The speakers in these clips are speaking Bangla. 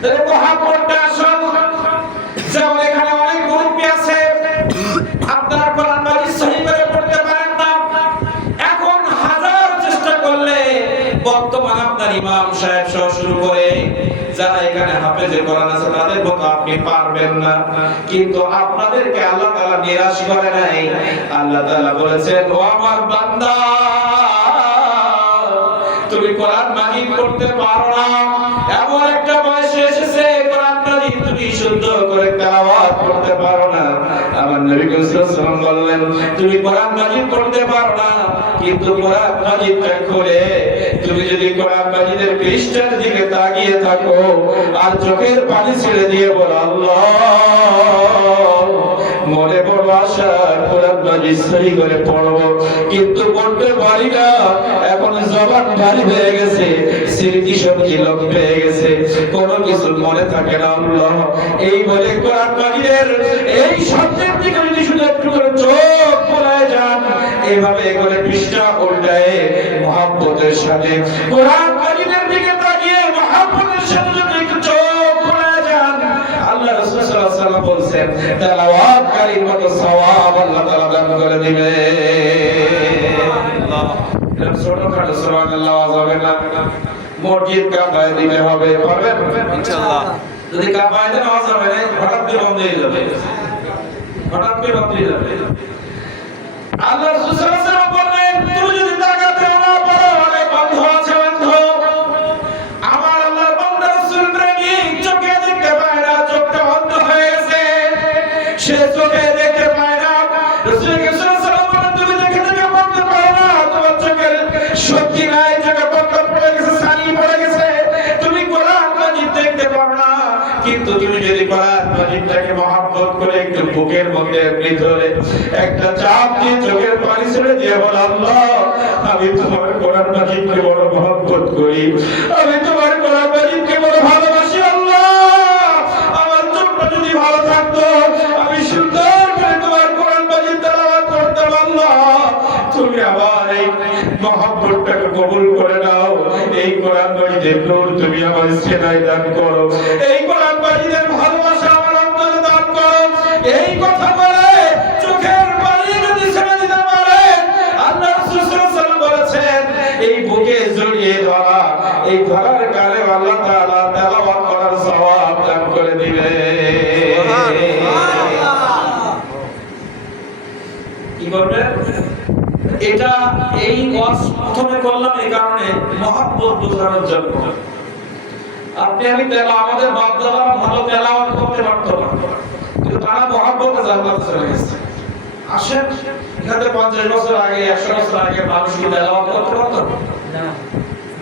তাহলে মহাব্বতটা আসল। যেমন এখানে অনেক মুরব্বী আছে, আপনারা কোরআন মাজিদ সহি করে পড়তে পারেন না। এখন হাজার চেষ্টা করলে বর্তমান আপনার ইমাম সাহেব সহ শুরু করে যারা এখানে হাফেজে কোরআন আছে তাদের মতো আপনি পারবেন না। কিন্তু আপনাদেরকে আল্লাহ তাআলা নিরাশ করে নাই। আল্লাহ তাআলা বলেছেন, ও আমার বান্দা, তুমি কোরআন মাজিদ পড়তে পারো না, এমন একটা বয়সে এসেছে কোরআন মাজিদ তুমি শুদ্ধ করে তেলাওয়াত করতে পারো না। আমার নবী সাল্লাল্লাহু আলাইহি ওয়াসাল্লাম বললেন, তুমি কোরআন মাজিদ পড়তে পারো না, কিন্তু কোরআন মাজিদটা খুলে তুমি যদি কোরআন মাজিদের পৃষ্ঠার দিকে তাকিয়ে থাকো আর চোখের পানি ছেড়ে দিয়ে বলো, আল্লাহ, মনে বড় আশা কোরআন মাজিদ সহি করে পড়বো, কিন্তু পড়তে পারি না, এখন জবান ভারী হয়ে গেছে, স্মৃতি শক্তি লোপ পেয়ে গেছে, কোনো কিছু মনে থাকে না, আল্লাহ, এই বলে কোরআন মাজিদের এই শব্দের দিকে যদি শুধু একটু করে চোখ পড়ায় যান, এইভাবে করে পৃষ্ঠা উল্টায় মহব্বতের সাথে কোরআন মাজিদের দিকে তাকিয়ে মহব্বতের সাথে যদি একটু চোখ পড়ায় যান, আল্লাহ রাসূল সাল্লাল্লাহু আলাইহি ওয়াসাল্লাম বলেন, তেলাওয়াতকারীর মতো সওয়াব আল্লাহ তাআলা দান করে দিবে। আল্লাহ, এটা ছোটখাটো সুবহানাল্লাহ আওয়াজ হবে না, মসজিদ কাফায় দিতে হবে, পারবেন ইনশাআল্লাহ। যদি কাফায় দেন আওয়াজ হবে না, হঠাৎ করে বন্ধ হয়ে যাবে, হঠাৎ করে বন্ধ হয়ে যাবে। আল্লাহ রাসূল সাল্লাল্লাহু আলাইহি ওয়াসাল্লাম বললেন, তুমি যদি তাকাতে না পারো, অনেক বন্ধ আছে, বন্ধ। আমার আল্লাহর বান্দা রাসূল ইব্রাহিম চোখে দেখতে পায় না, চোখটা বন্ধ হয়ে গেছে, সে চোখে দেখতে পায় না। রাসূল সাল্লাল্লাহু আলাইহি ওয়াসাল্লাম বলেন, তুমি দেখে দেখে পড়তে পারো না, তোমার চোখের শক্তি নাই, চোখে পর্দা পড়ে গেছে, ছানি পড়ে গেছে, তুমি কোরআন মাজিদ দেখতে পারো না। কিন্তু তুমি যদি কোরআন মাজিদটাকে মহব্বত করে একটু বুকের মধ্যে ভিতরে একটা চাপ দিয়ে চোখের পানি ছেড়ে দিয়ে বল, আল্লাহ, আমি তোমার কোরআন মাজিদকে বড় মহব্বত করি, আমি তোমার কোরআন মাজিদকে বড় ভালোবাসি, আল্লাহ, আমার চোখটা যদি ভালো থাকতো আমি সুন্দর করে তোমার কোরআন মাজিদ তেলাওয়াত করতাম, আল্লাহ, তুমি আমার এই মহব্বতটাকে কবুল করে নাও, এই কোরআন মাজিদের নূর তুমি আমার সিনায় দান করো, এই কোরআন মাজিদের ভালোবাসা আমার অন্তরে দান করো। এই কথা বলে চোখের পানি যদি ছেড়ে দিতে পারে, আল্লাহ রাসূল সাল্লাল্লাহু আলাইহি ওয়াসাল্লাম বলেছেন, এই বুকে জড়িয়ে ধরা, এই ধরার কারণে আল্লাহ তাআলা তেলাওয়াত করার সওয়াব দান করে দিবে। কি করবে? এটা এই ওয়াজ প্রথমে করলাম এই কারণে মহব্বত বোঝানোর জন্য। আপনি আমি আমাদের বাপ দাদারা ভালো তেলাওয়াত করতে পারতো না, কিন্তু তারা মহব্বতে জান্নাতে চলে গেছে। আসেন, এখানে 50 বছর আগে 100 বছর আগে মানুষ কি তেলাওয়াত করতে পারতো না?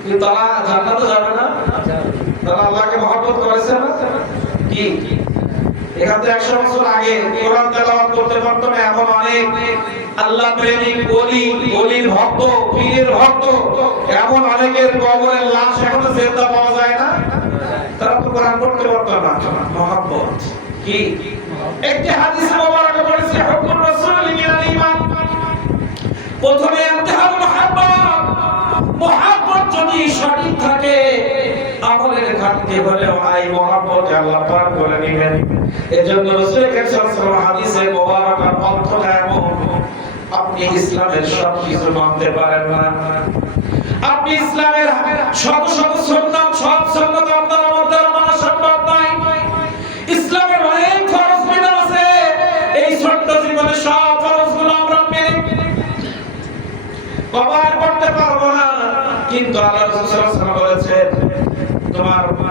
কিন্তু তারা জান্নাতে যাবে না, তারা আল্লাহকে মহব্বত করেছে না। কি এখান থেকে 100 বছর আগে কোরআন তেলাওয়াত করতে পারতো না, এখন অনেক আল্লাহ প্রেমিক ওলির ভক্ত, পীরের ভক্ত, এমন অনেকের কবরের লাশ এখনো জিন্দা পাওয়া যায় না, তারা তো কোরআন পড়তে পারতো না। মহব্বত কি? একটি হাদিস মোবারকে পড়েছে, হুকুম রাসূল মিনাল ঈমান, প্রথমে ইন্তেহাল মহব্বত। মহব্বত যদি সঠিক থাকে, আমলের ঘাটতি হলে এই মহব্বত আল্লাহ পার করে নেবেন। এজন্য রাসূল সাল্লাল্লাহু আলাইহি ওয়াসাল্লাম হাদিসে মোবারকা অর্থটা এমন, আপনি ইসলামের সব কিছু মানতে পারেন না, আপনি ইসলামের শত শত সুন্নাত, সব সুন্নাত আপনার মধ্যে মানা সম্ভব নয়। ইসলামের অনেক ফরজ বিধান আছে, এই ছোট্ট জীবনে সব ফরজগুলো আমরা মেনে কভার করতে পারবো না। কিন্তু আল্লাহ রাসূল সাল্লাল্লাহু আলাইহি ওয়াসাল্লাম বলেছেন,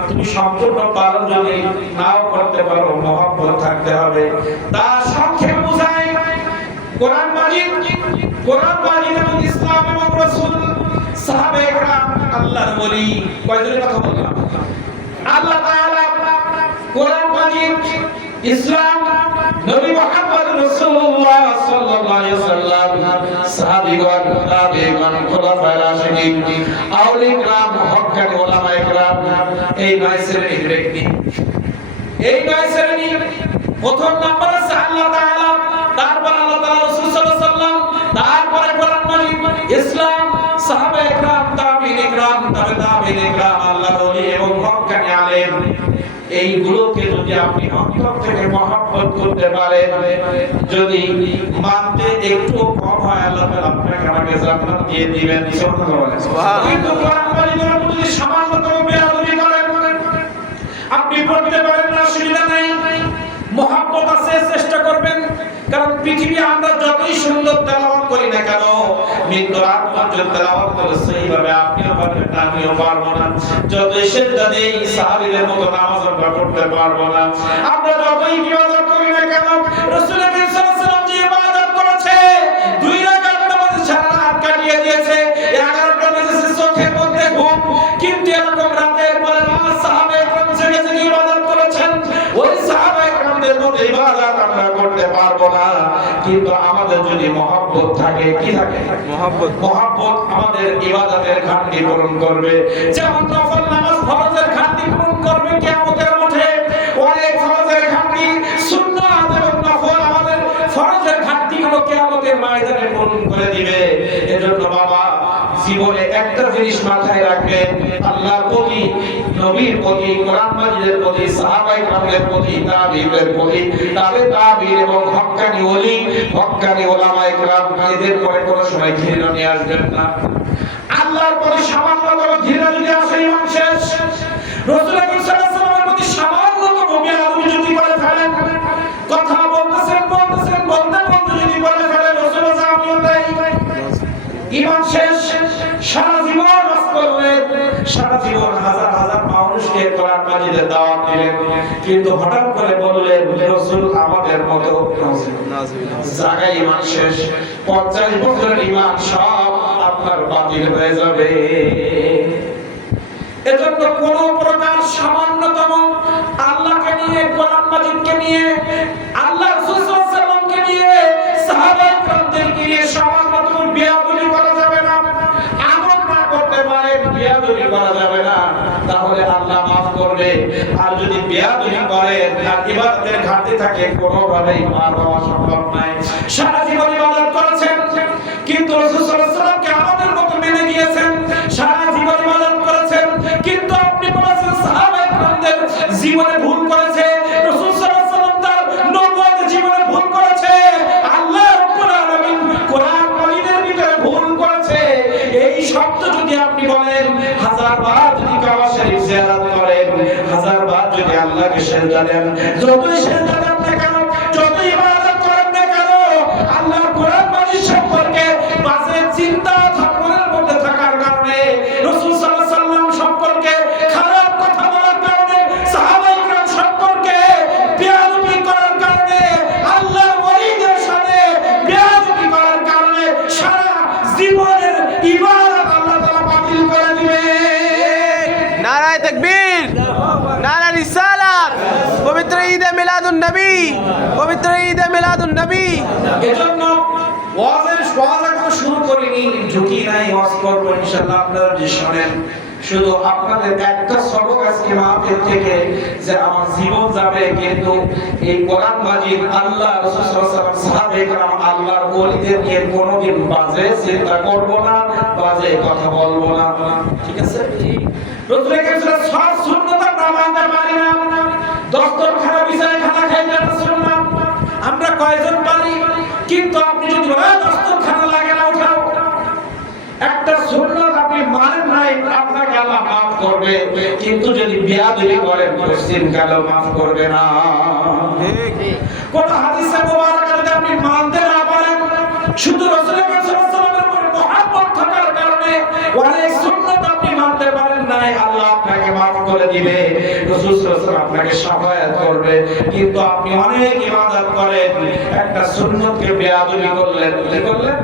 তুমি সম্পূর্ণ পালন যদি নাও করতে পারো, মহব্বত থাকতে হবে। তার সংক্ষেপ বোঝায় কোরআন মাজিদ এবং ইসলাম এবং রাসূল, সাহাবায়ে কেরাম, আল্লাহর ওলি, কয়জনের কথা বললাম? আল্লাহ তাআলা কোরআন মাজিদ, ইসলাম, নবী মুহাম্মদ রাসূলুল্লাহ সাল্লাল্লাহু আলাইহি ওয়াসাল্লাম, সাহাবীগণ, তাবেঈগণ, খোলাফায়ে রাশিদিন, আউলিয়া کرام, হক্কানি উলামায়ে کرام, এই নয় শ্রেণীর ব্যক্তি। এই নয় শ্রেণী, প্রথম নাম্বার আছে আল্লাহ তাআলা, তারপর আল্লাহ তাআলা, রাসূল সাল্লাল্লাহু আলাইহি ওয়াসাল্লাম, তারপরে কোরআন মাজিদ, ইসলাম, সাহাবায়ে کرام, তাবেঈন کرام, তাবেঈন کرام, আল্লাহর ওলি এবং হক্কানি আলেম। এইগুলোকে যদি আপনি অন্তর থেকে মহব্বত করতে পারেন, যদি মানতে একটু কম হয়, আল্লাহ তাআলা আপনাকে আমাকে জান্নাত দিয়ে দিবেন। সুবহানাল্লাহ। কিন্তু কোরআন মাজিদের যদি সামান্যতম বেয়াদবি করেন, আপনি পড়তে পারেন না, অসুবিধা নাই, মহব্বত আছে, চেষ্টা করবেন। কারণ পৃথিবী আমরা যতই সুন্দর তেলাওয়াত করি না কেন, মৃত্যু আগ পর্যন্ত তেলাওয়াত করে সেইভাবে আপনিও পারবেন না, আমিও পারবো না। যতই সেজদা দেই সাহাবীদের মতো নামাজ আমরা পড়তে পারবো না। আমরা যতই ইবাদত করি না কেন, রাসূল আকরাম সাল্লাল্লাহু আলাইহি ওয়াসাল্লাম যে ইবাদত করেছে, 2 রাকাত নামাজ সারা রাত কাটিয়ে দিয়েছে, 11টা বেজেছে চোখের মধ্যে ঘুম, কিন্তু এরকম রাতের পরে নামাজ সাহাবায়ে কেরাম জেগে জেগে ইবাদত করেছেন। ওই সাহাবায়ে কেরামদের মতো ইবাদত আমরা করতে পারবো না। কিন্তু আমাদের যদি মহব্বত থাকে, কি থাকে? মহব্বত আমাদের ইবাদতের ঘাটতি পূরণ করবে। যেমন নফল নামাজ ফরজের ঘাটতি পূরণ করবে কিয়ামতের মাঠে। অনেক ফরজের ঘাটতি, সুন্নাত এবং নফল আমাদের ফরজের ঘাটতিগুলো কিয়ামতের ময়দানে পূরণ করে দিবে। এজন্য বাবা, জীবনে একটা জিনিস মাথায় রাখবেন, আল্লাহর প্রতি, নবীর প্রতি, কোরআন মাজিদের প্রতি, সাহাবায়ে কেরামদের প্রতি, তাবিঈদের প্রতি, তাবিঈন এবং হক্কানি ওলি, হক্কানি উলামায়ে কেরাম, এদের পরে কোনো সময় ঘৃণা নিয়ে আসবেন না। আল্লাহর প্রতি সামান্যতম ঘৃণা যদি আসে, ইমান শেষ। রাসূল আকরাম সাল্লাল্লাহু আলাইহি ওয়াসাল্লামের প্রতি সামান্যতম বেয়াদবি যদি করে ফেলেন, কথা বলতে বলতে যদি বলে ফেলেন রাসূল আমিও তাই, ইমান শেষ। সারা জীবন ওয়াজ করলেন, সারা জীবন হাজার হাজার মানুষকে কোরআন মাজিদের দাওয়াত দিলেন, কিন্তু হঠাৎ করে বললেন রাসূল আমাদের মতো, জায়গায় ইমান শেষ। 50 বছরের ইমান সব আপনার বাতিল হয়ে যাবে। এজন্য কোন প্রকার সামান্যতম আল্লাহকে নিয়ে, কোরআন মাজিদকে নিয়ে, আল্লাহ রাসূল সাল্লাল্লাহু আলাইহি ওয়াসাল্লামকে নিয়ে, সাহাবায়ে কেরামদেরকে নিয়ে সামান্যতম বেয়াদবি করা যাবে না। আমল না করতে পারেন, বেয়াদবি করা যাবে না, তাহলে আল্লাহ maaf করবে। আর যদি বেয়াদবি করেন আর ইবাদতের ঘাটতি থাকে, কোনোভাবেই পার হওয়া সম্ভব নয়। সারা জীবন ইবাদত করেছেন, কিন্তু রাসূল সাল্লাল্লাহু আলাইহি ওয়াসাল্লামকে আমাদের মতো মেনে গিয়েছেন। সারা জীবন ইবাদত করেছেন, কিন্তু আপনি বলেছেন সাহাবায়ে কেরামদের জীবনে ভুল করেছে, রাসূল সাল্লাল্লাহু আলাইহি ওয়াসাল্লাম তার নবুয়ত জীবনে ভুল করেছে, আল্লাহ রাব্বুল আলামিন কোরআন মাজিদের ভিতরে ভুল করেছে। এই শব্দ যদি আপনি বলেন, 1000 বার যদি কাবা শরীফ জিয়ারত করেন, 1000 বার যদি আল্লাহকে সিজদা দেন, যতই সিজদা দেন না কেন, যতই ইবাদত করেন না কেন, আল্লাহর কোরআন মাজিদ সম্পর্কে বাজে চিন্তা মনের মধ্যে থাকার কারণে, রাসূল সাল্লাল্লাহু আলাইহি ওয়াসাল্লাম সম্পর্কে খারাপ কথা বলার কারণে, সাহাবায়ে কেরাম সম্পর্কে বেয়াদবি করার কারণে, আল্লাহর ওলিদের সাথে বেয়াদবি করার কারণে সারা জীবনের ইবাদত আল্লাহ তাআলা বাতিল করে দিবে। নারায়ে তাকবীর, নারায়ে রিসালাত, পবিত্র ঈদে মিলাদুন নবী, পবিত্র ঈদে মিলাদুন নবী। এজন্য ওয়াজ এখনো শুরু করিনি, ঝুঁকি নাই, ওয়াজ করবো ইনশাআল্লাহ। আপনারা যে শোনেন, শুধু আপনাদের একটা সবক আজকে মাহফিল থেকে যে আমার জীবন যাবে, কিন্তু এই কোরআন মাজিদ, আল্লাহ রাসূল সাল্লাল্লাহু আলাইহি ওয়াসাল্লাম, সাহাবায়ে কেরাম, আল্লাহর ওলিদের নিয়ে কোনোদিন বাজে চিন্তা করব না, বাজে কথা বলবো না। ঠিক আছে? রাসূল আকরাম সাল্লাল্লাহু আলাইহি ওয়াসাল্লাম সুন্নাত আমরা মানতে পারি না। দস্তরখানা বিছানায় খানা খাইতে রাসূলুল্লাহ আমরা কয়জন পারি? কিন্তু আপনি যদি বলেন দস্তরখানা লাগে না, উঠাও, একটা সুন্নাত আপনি মানেন নাই, আপনাকে আল্লাহ maaf করবে। কিন্তু যদি বেয়াদবি করেন, পশ্চিম কালো maaf করবে না। কোন হাদিসে মুবারাকা যদি আপনি মানতে না পারেন, শুধু রাসূল সাল্লাল্লাহু আলাইহি ওয়াসাল্লামের উপর মহব্বত থাকার কারণে অনেক সুন্নাত আপনি মানতে পারেন নাই, আল্লাহ আপনাকে maaf করে দিবে, রাসূল সাল্লাল্লাহু আলাইহি ওয়াসাল্লাম আপনাকে শাফায়াত করবে। কিন্তু আপনি অনেক ইবাদত করেন, একটা সুন্নতকে বেয়াদবি করলেন, কি করলেন?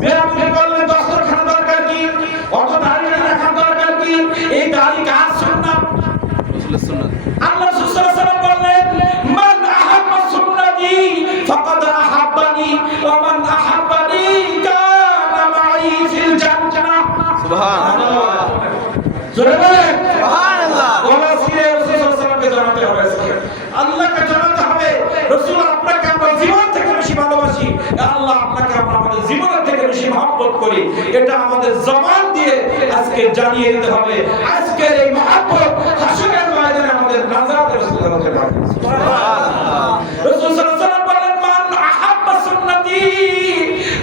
বেয়াদবি করলেন। দস্তরখানা দরকার কি? অত দাড়ি রাখা দরকার কি? এই দাড়ি কার সুন্নাত? রাসূলের সুন্নাত। আল্লাহ রাসূল সাল্লাল্লাহু আলাইহি ওয়াসাল্লাম বললেন, মান আহাব্বা সুন্নতি ফাকাদ আহাব্বানি ওয়া মান আহাব্বানি কানা মাই ফিল জান্নাহ। সুবহানাল্লাহ। জোরে বলেন সুবহানাল্লাহ। ওয়া সিরে রাসূল সাল্লাল্লাহু আলাইহি ওয়াসাল্লামকে জানাতে হবে, আল্লাহকে জানাতে হবে, রাসূল আপনাকে আমরা জীবন থেকে বেশি ভালোবাসি, আল্লাহ আপনাকে আমরা আমাদের জীবনের থেকে বেশি মহব্বত করি। এটা আমাদের জবান দিয়ে আজকে জানিয়ে দিতে হবে। আজকের এই মহব্বত হাসরের ময়দানে আমাদের নাজাতের রাস্তা হতে পারে। রাসূল সাল্লাল্লাহু আলাইহি ওয়াসাল্লাম বলেন, মান আহাব্বা সুন্নতি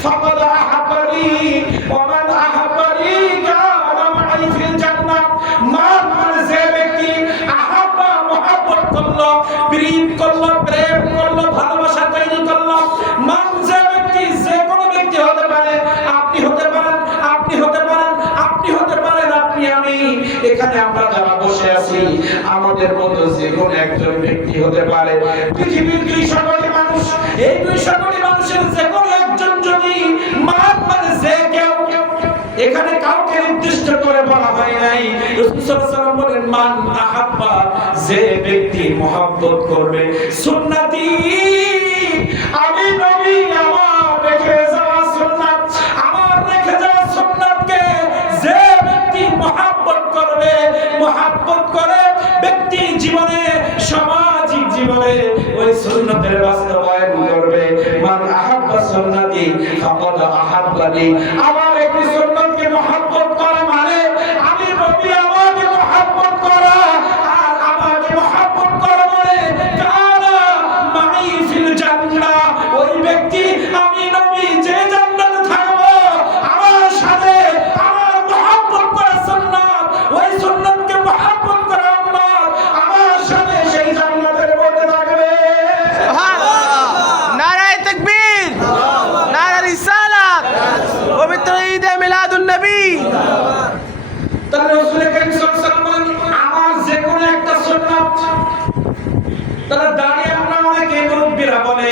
ফাকাদ আহাব্বানি ওয়া মান আহাব্বানি কানা মা'i ফিল জান্নাহ। মান মানে যে ব্যক্তি আহাব্বা মুহাব্বত করলো, প্রেম করলো, ভালোবাসা তৈরি করলো। মান যে ব্যক্তি, যে কোনো ব্যক্তি হতে পারে, আপনি হতে পারেন, আপনি হতে পারেন, আপনি হতে পারেন, আপনি, আমি, এখানে আমরা যারা বসে আছি আমাদের মধ্যে যে কোনো একজন ব্যক্তি হতে পারে। পৃথিবীর 200 কোটি মানুষ, এই 200 কোটি মানুষের যে কোনো একজন যদি মান মানে যে কেউ, এখানে কাউকে নির্দিষ্ট করে বলা হয় নাই। রাসূল সাল্লাল্লাহু আলাইহি ওয়াসাল্লাম বলেন, মান আহাব্বা, যে ব্যক্তি মহব্বত করবে সুন্নতি, আমি নবী আমার রেখে যাওয়া সুন্নাত, আমার রেখে যাওয়া সুন্নাতকে যে ব্যক্তি মহব্বত করবে, মহব্বত করে ব্যক্তি জীবনে, সামাজিক জীবনে ওই সুন্নতের বাস্তবায়ন করবে। মান আহাব্বা সুন্নতি ফাকাদ আহাব্বানি, আমার একটি সুন্নতকে মহব্বত করা মানে আমি নবী আমাকে মহব্বত করা, আর আমাকে মহব্বত করা মানে কানা মা'i ফিল জান্নাহ, ওই ব্যক্তি আমি নবী যে জান্নাতে থাকবো, আমার সাথে আমার মহব্বত করা সুন্নাত, ওই সুন্নাতকে মহব্বত করা উম্মত আমার সাথে সেই জান্নাতের মধ্যে থাকবে। সুবহানাল্লাহ, নারায়ে তাকবীর, নারা রিসালাত, পবিত্র ঈদে মিলাদুন নবী। তাহলে রাসূল করিম সাল্লাল্লাহু আলাইহি ওয়াসাল্লাম বলেন, আমার যে কোনো একটা সুন্নাত। তাহলে দাঁড়িয়ে আমরা অনেকে মুরব্বিরা বলে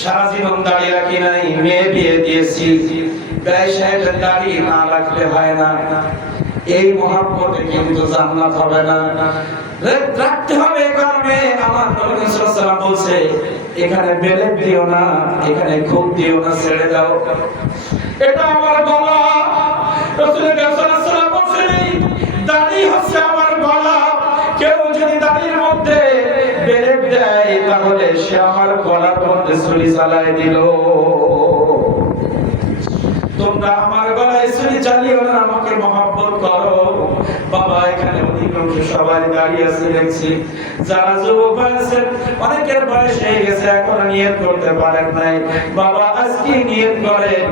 সারা জীবন দাঁড়িয়ে রাখি নাই, মেয়ে বিয়ে দিয়েছি, গায়ে সাহেবের দাড়ি না রাখলে হয় না। এই মহব্বতে কিন্তু জান্নাত হবে না, রাখতে হবে। কারণে আমার নবী সাল্লাল্লাহু আলাইহি ওয়াসাল্লাম বলছে, এখানে বেলেট দিও না, এখানে খুব দিও না, ছেড়ে দাও, এটা আমার গলা। রাসূল সাল্লাল্লাহু আলাইহি ওয়াসাল্লাম বলছেন, দাড়ি হচ্ছে আমার গলা, কেউ যদি দাড়ির মধ্যে বেলেট দেয় তাহলে সে আমার গলার মধ্যে ছুরি চালায় দিল। তোমরা আমার গলায় ছুরি চালিও না, আমাকে মহব্বত করো। বাবা, এখানে অধিকাংশ সবাই দাঁড়িয়ে আছে দেখছি, যারা যুবক আছেন অনেকের বয়স হয়ে গেছে, এখনো নিয়ত করতে পারেন নাই। বাবা, আজকে নিয়ত করেন,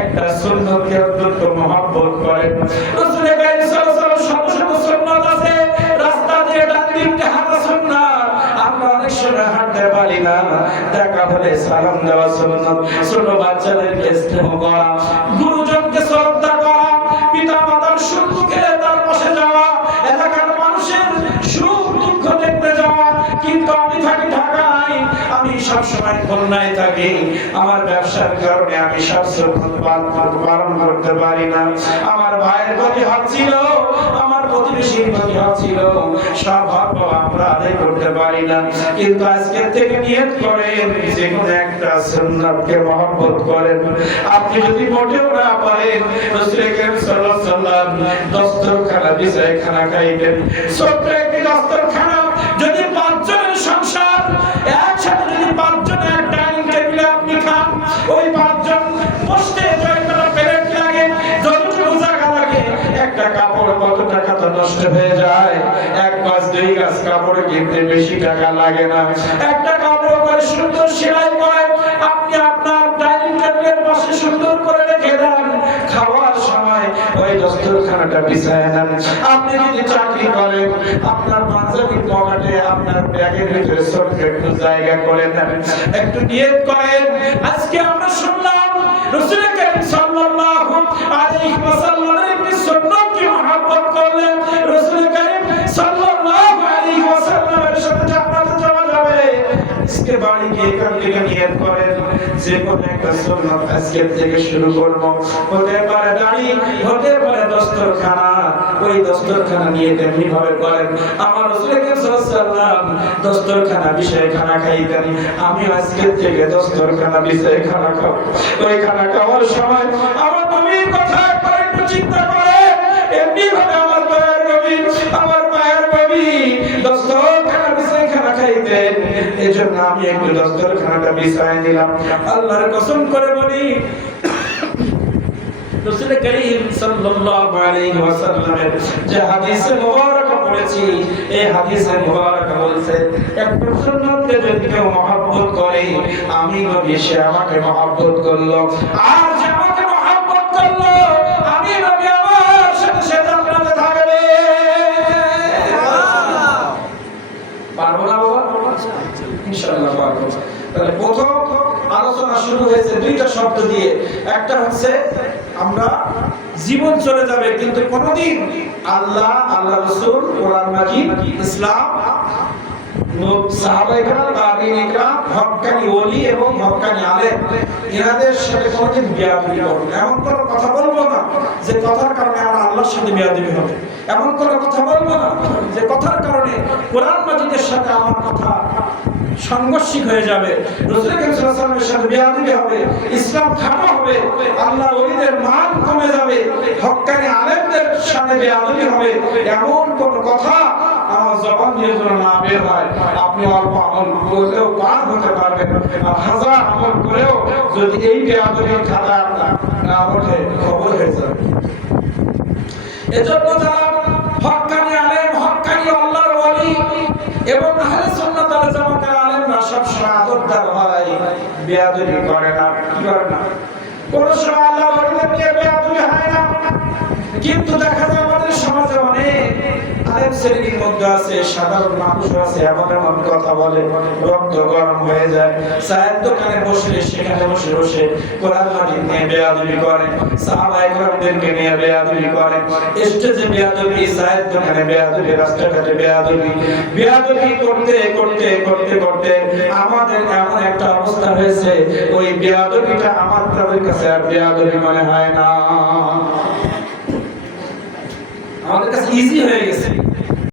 একটা সুন্নতকে অত্যন্ত মহব্বত করেন। রাসূল করিম সাল্লাল্লাহু আলাইহি ওয়াসাল্লাম শত সুন্নাত আছে, রাস্তা দিয়ে ডান দিকে হাঁটা সুন্নাত, আমরা অনেক সময় হাঁটতে পারি না, দেখা হলে সালাম দেওয়া সুন্নাত, ছোট বাচ্চাদেরকে স্নেহ করা, গুরুজনকে শ্রদ্ধা করা, পিতা মাতার সুখ দুঃখে তার পাশে যাওয়া, এলাকার মানুষের সুখ দুঃখ দেখতে যাওয়া। কিন্তু আমি থাকি ঢাকায়, আমি সবসময় খুলনায় থাকি, আমার ব্যবসার কারণে আমি সব সুন্নাত পালন করতে পারি না। আমার ভাইয়ের প্রতি হক ছিল, আমার প্রতিবেশীর প্রতি হক ছিল, সব হক আমরা আদায় করতে পারি না। কিন্তু আজকে থেকে নিয়ত করেন, যে কোনো একটা সুন্নাতকে মহব্বত করেন। আপনি যদি মোটেও না পারেন, রাসূল করিম সাল্লাল্লাহু আলাইহি ওয়াসাল্লাম দস্তরখানা বিছায় খানা খাইতেন। ছোট্ট একটি দস্তরখানা, যদি 5 জনের সংসার, একসাথে যদি 5 জন এক ডাইনিং টেবিলে আপনি খান, ওই 5 জন বসতে জয়টা প্লেট লাগে, যতটুকু জায়গা লাগে, একটা কাপড় কত টাকা তো নষ্ট হয়ে যায়। 1 গাছ 2 গাছ কাপড় কিনতে বেশি টাকা লাগে না, একটা কাপড় করে সুন্দর সেলাই করে আপনি আপনার ডাইনিং টেবিলের পাশে সুন্দর করে রেখে দেন। খাওয়ার সময় ওই দস্তরখানাটা বিছায় নেন। আপনি যদি চাকরি করেন, আপনার পাঞ্জাবির পকেটে, আপনার ব্যাগের ভিতরে ছোট্ট একটু জায়গা করে নেন, একটু নিয়ত করেন। আজকে আমরা শুনলাম রাসূল করিম সাল্লাল্লাহু আলাইহি ওয়াসাল্লামের একটি সুন্নাতকে মহব্বত করলেন, রাসূল করিম সাল্লাল্লাহু আলাইহি ওয়াসাল্লামের সাথে জান্নাতে যাওয়া যাবে। আজকে বাড়ি গিয়ে এখান থেকে নিয়ত করেন, যে কোনো একটা সুন্নাত আজকে থেকে শুরু করব। হতে পারে দাড়ি, হতে পারে দস্তরখানা, ওই দস্তরখানা নিয়ে তেমনি ভাবে করেন। আমার রাসূল করিম সাল্লাল্লাহু আলাইহি ওয়াসাল্লাম দস্তরখানা বিছায় খানা খাইতেন, আমি আজকে থেকে দস্তরখানা বিছায় খানা খাবো। ওই খানা খাওয়ার সময় আমার নবীর কথা একবার একটু চিন্তা করে, এমনি ভাবে আমার দয়ার নবী, আমার মায়ের নবী দস্তরখানা বিছায় খানা খাইতেন। এজন্য আমি একটু দস্তরখানাটা বিছায় দিলাম। আল্লাহর কসম করে বলি, রাসূল করিম সাল্লাল্লাহু আলাইহি ওয়াসাল্লামের যে হাদিসে মুবারক করেছি। এই হাদিসে মুবারক বলছে একটা সুন্নতকে যদি কেউ মহব্বত করে আমি নবী সে আমাকে মহব্বত করলো, আর যে আমাকে মহব্বত করলো আমি নবী আমার সাথে সে জান্নাতে থাকবে। পারবো না বাবা? ইনশাআল্লাহ পারবো। তাহলে প্রথম আলোচনা শুরু হয়েছে দুইটা শব্দ দিয়ে। একটা হচ্ছে আমরা জীবন চলে যাবে কিন্তু কোনদিন আল্লাহ, আল্লাহ রাসূল, কোরআন মাজিদ, ইসলাম, সাহাবায়ে কেরাম, তাবেঈন কেরাম, হক্কানি ওলি এবং হক্কানি আলেম এনাদের সাথে কোনদিন বেয়াদবি করব না। এমন কোনো কথা বলবো না যে কথার কারণে আমরা আল্লাহর সাথে বেয়াদবি হবে। এমন কোনো কথা বলবো না যে কথার কারণে কোরআন মাজিদের সাথে আমার কথা সংঘর্ষিক হয়ে যাবে। রাসূল করিম সাল্লাল্লাহু আলাইহি ওয়াসাল্লামের সাথে বেয়াদবি হবে, ইসলাম খাটো হবে, আল্লাহ ওলিদের মান কমে যাবে, হক্কানি আলেমদের সাথে বেয়াদবি হবে। এমন কোন কথা আমার জবান দিয়ে যেন না বের হয়। আপনি অল্প আমল করলেও পার হতে পারবেন, আর হাজার আমল করেও যদি এই বেয়াদবির খাতা আপনার না ওঠে খবর হয়ে যাবে। এজন্য যারা হক্কানি আলেম, হক্কানি আল্লাহর ওলি এবং আহলে সুন্নাত ওয়াল জামাতের আলেমরা সবসময় আদরদার হয়, বেয়াদবি করে না। কি করে না? কোন সময় আল্লাহর ওলিদের নিয়ে বেয়াদবি হয় না। কিন্তু দেখা যায় আমাদের সমাজে অনেক আলেম শ্রেণীর মধ্যে আছে, সাধারণ মানুষ আছে, এমন এমন কথা বলে রক্ত গরম হয়ে যায়। চায়ের দোকানে বসলে সেখানে বসে বসে কোরআন মাজিদ নিয়ে বেয়াদবি করে, সাহাবায়ে কেরামদেরকে নিয়ে বেয়াদবি করে, স্টেজে বেয়াদবি, চায়ের দোকানে বেয়াদবি, রাস্তাঘাটে বেয়াদবি। বেয়াদবি করতে করতে করতে করতে আমাদের এমন একটা অবস্থা হয়েছে ওই বেয়াদবিটা আমার তাদের কাছে আর বেয়াদবি মনে হয় না, আমাদের কাছে ইজি হয়ে গেছে।